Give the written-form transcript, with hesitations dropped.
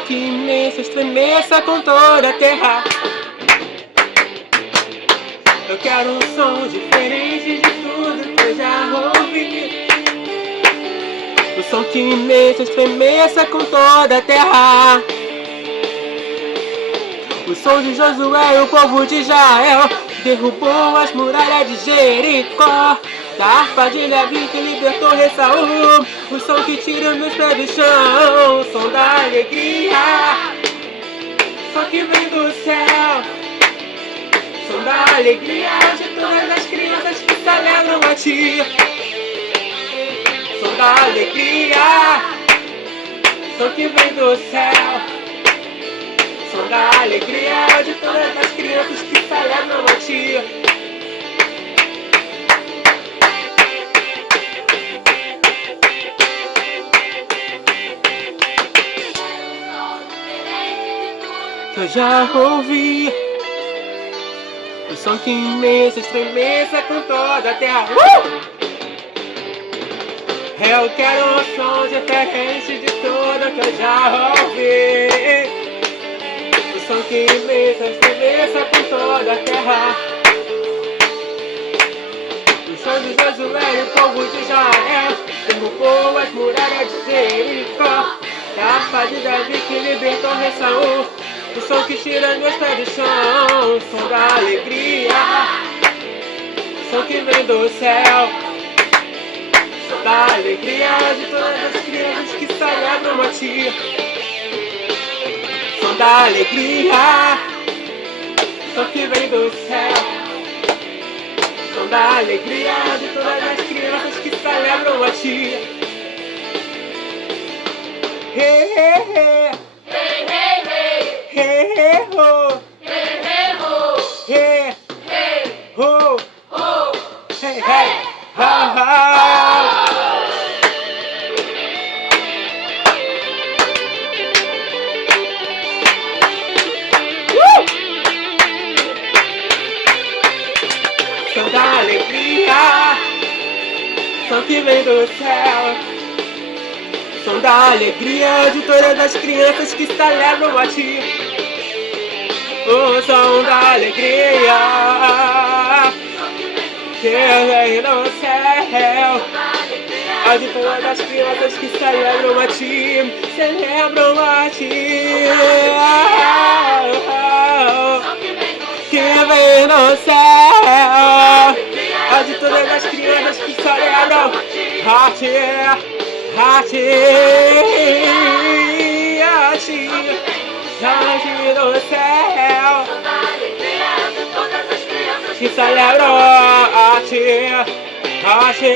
que imenso estremeça com toda a terra. Eu quero um som diferente de tudo que eu já ouvi. Um som que imenso estremeça com toda a terra. O som de Josué e o povo de Israel derrubou as muralhas de Jericó. Da harpa de Levi que libertou Rei Saul. O som que tira meus pés do chão. O som da alegria. O som que vem do céu. O som da alegria de todas as crianças que celebram a ti. O som da alegria. O som que vem do céu. O som da alegria de todas as crianças que celebram a ti. Que eu já ouvi. O som que imenso estremeça com toda a terra. Eu quero um som diferente de tudo que eu já ouvi. O som que imenso estremeça com toda a terra. O som de Josué e o povo de Israel derrubou as muralhas de Jericó. Da harpa de Davi que libertou Rei Saul. O som que tira meus pés do chão. O som da alegria. O som que vem do céu. O som da alegria de todas as crianças que celebram a ti. O som da alegria. O som que vem do céu. O som da alegria de todas as crianças que celebram a ti. Hey, hey, hey. Hey, hey, hey. Hey, hey, ho. Hey, hey, ho. Hey, Hey, ho. ho. Hey, hey, ha, ha. Som da alegria. Som que vem do céu. Som da alegria de todas as crianças que celebram a ti. O som da alegria que vem do céu. A de todas as crianças que celebram a ti. Celebram a ti. Que vem do céu. A de todas as crianças que celebram a ti. A ti, a ti, a do céu, que celebram a ti, a ti.